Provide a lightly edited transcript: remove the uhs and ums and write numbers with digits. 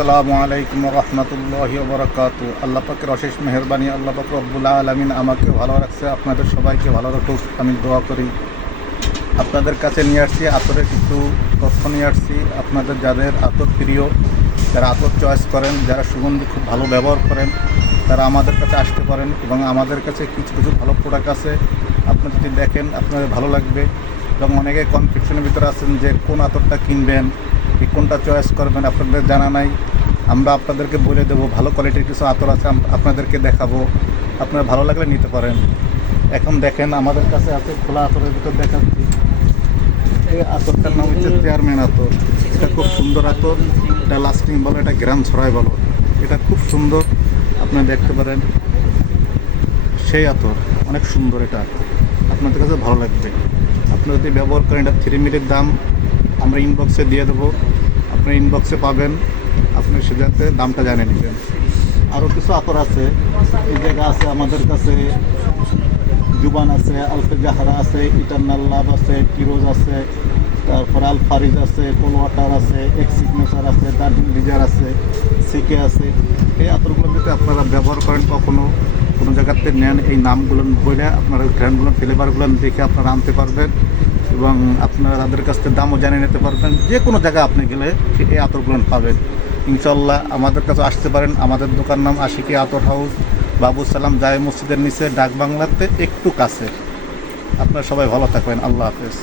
আসসালামু আলাইকুম রহমতুল্লাহি ওয়া বারাকাতু। আল্লাহ পাকের অশেষ মেহেরবানি, আল্লাহ পাক রব্বুল আলামিন আমাকে ভালো রাখছে, আপনাদের সবাইকে ভালো রাখুক, আমি দোয়া করি। আপনাদের কাছে নিয়ে আসছি আতরের কিছু তথ্য নিয়ে আসছি। আপনাদের যাদের আতর প্রিয়, যারা আতর চয়েস করেন, যারা সুগন্ধি খুব ভালো ব্যবহার করেন, তারা আমাদের কাছে আসতে পারেন এবং আমাদের কাছে কিছু কিছু ভালো প্রোডাক্ট আছে। আপনারা যদি দেখেন আপনাদের ভালো লাগবে। এবং অনেকে কনফিউশনের ভিতরে আছেন যে কোন আতরটা কিনবেন, কি কোনটা চয়েস করবেন, আপনাদের জানা নাই। আমরা আপনাদেরকে বলে দেবো, ভালো কোয়ালিটির কিছু আতর আছে, আপনাদেরকে দেখাবো। আপনার ভালো লাগলে নিতে পারেন। এখন দেখেন আমাদের কাছে আছে খোলা আতরের ভিতর দেখাচ্ছি। এই আতরটার নাম হচ্ছে চেয়ারম্যান আতর। এটা খুব সুন্দর আতর, এটা লাস্টিং বলো, এটা গ্রাম ছড়ায় বলো, এটা খুব সুন্দর, আপনারা দেখতে পারেন। সেই আতর অনেক সুন্দর, এটা আপনাদের কাছে ভালো লাগবে। আপনারা যদি ব্যবহার করেন, এটা 3 মিলির দাম আমরা ইনবক্সে দিয়ে দেবো, আপনার ইনবক্সে পাবেন, আপনি সেটাতে দামটা জানিয়ে নেবেন। আরও কিছু আতর আছে, এই জায়গা আছে আমাদের কাছে, জুবান আছে, আলফে জাহারা আছে, ইটারনাল লাভ আছে, টিরোজ আছে, তারপর আল ফারিজ আছে, কোল ওয়াটার আছে, এক্স সিগনেচার আছে, দার্জিলিং রিজার আছে, সিকে আছে। এই আতরগুলো যদি আপনারা ব্যবহার করেন, কখনো কোনো জায়গাতে নেন, এই নামগুলো বলে আপনারা ব্র্যান্ডগুলো ফ্লেভারগুলো দেখে আপনারা আনতে পারবেন এবং আপনারা তাদের কাছ থেকে দামও জানিয়ে নিতে পারবেন। যে কোনো জায়গায় আপনি গেলে এই আতরগুলো পাবেন ইনশাল্লাহ। আমাদের কাছে আসতে পারেন। আমাদের দোকান নাম আশিকি আতর হাউস, বাবু সালাম জায় মসজিদের নিচে, ডাক বাংলাতে একটু কাছে। আপনারা সবাই ভালো থাকবেন। আল্লাহ হাফেজ।